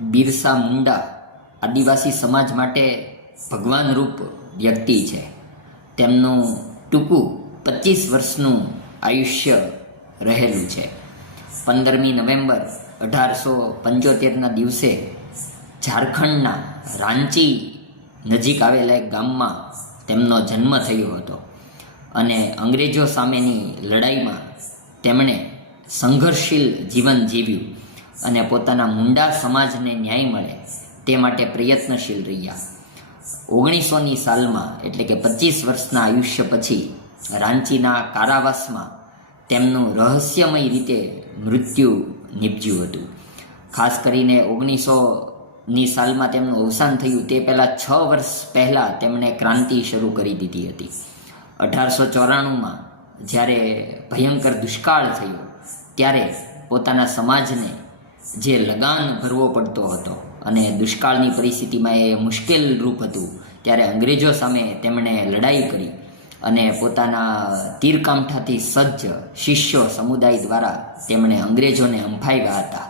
બિરસા મુંડા આદિવાસી સમાજ માટે ભગવાન રૂપ વ્યક્તિ છે. તેમનું ટૂંકું પચીસ વર્ષનું આયુષ્ય રહેલું છે. પંદરમી નવેમ્બર અઢારસો પંચોતેરના દિવસે ઝારખંડના રાંચી નજીક આવેલા એક ગામમાં તેમનો જન્મ થયો હતો અને અંગ્રેજો સામેની લડાઈમાં તેમણે સંઘર્ષશીલ જીવન જીવ્યું. અને પોતાના મુંડા સમાજને ન્યાય મળે, તે માટે પ્રયત્નશીલ રહ્યા. ઓગણીસોની સાલમાં, એટલે કે પચીસ વર્ષના આયુષ્ય પછી, રાંચીના કારાવાસમાં તેમનું રહસ્યમય રીતે મૃત્યુ નીપજ્યું હતું. ખાસ કરીને ઓગણીસોની સાલમાં તેમનું અવસાન થયું તે પહેલાં છ વર્ષ પહેલાં તેમણે ક્રાંતિ શરૂ કરી દીધી હતી. અઢારસો ચોરાણુંમાં જ્યારે ભયંકર દુષ્કાળ થયો, ત્યારે પોતાના સમાજને જે લગાન ભરવો પડતો હતો અને દુષ્કાળની પરિસ્થિતિમાં એ મુશ્કેલ રૂપ હતું, ત્યારે અંગ્રેજો સામે તેમણે લડાઈ કરી અને પોતાના તીરકામઠાથી સજ્જ શિષ્યો સમુદાય દ્વારા તેમણે અંગ્રેજોને અંભાવ્યા હતા.